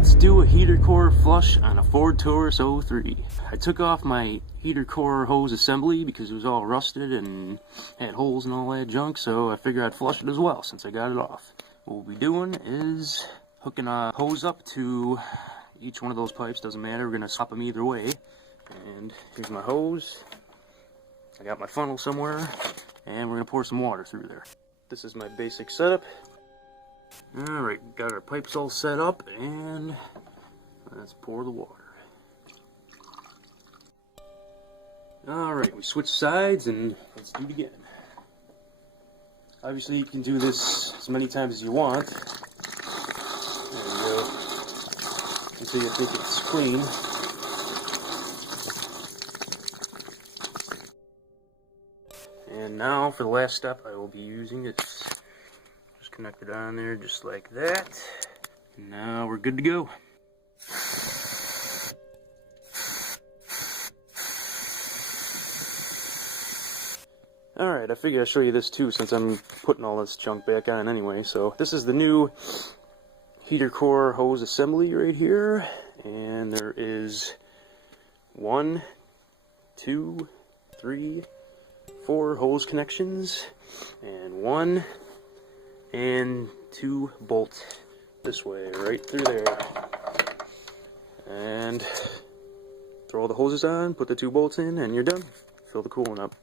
Let's do a heater core flush on a Ford Taurus 03. I took off my heater core hose assembly because it was all rusted and had holes and all that junk, so I figured I'd flush it as well since I got it off. What we'll be doing is hooking a hose up to each one of those pipes. Doesn't matter, we're going to swap them either way. And here's my hose. I got my funnel somewhere, and we're going to pour some water through there. This is my basic setup. Alright, got our pipes all set up, and let's pour the water. Alright, we switch sides, and let's do it again. Obviously, you can do this as many times as you want. There you go. Until you think it's clean. And now, for the last step, I will be using this. Connect it on there just like that. And now we're good to go. Alright, I figured I'd show you this too since I'm putting all this junk back on anyway. So this is the new heater core hose assembly right here. And there is 1, 2, 3, 4 hose connections. And 1 and 2 bolts this way, right through there. And throw all the hoses on, put the 2 bolts in, and you're done. Fill the coolant up.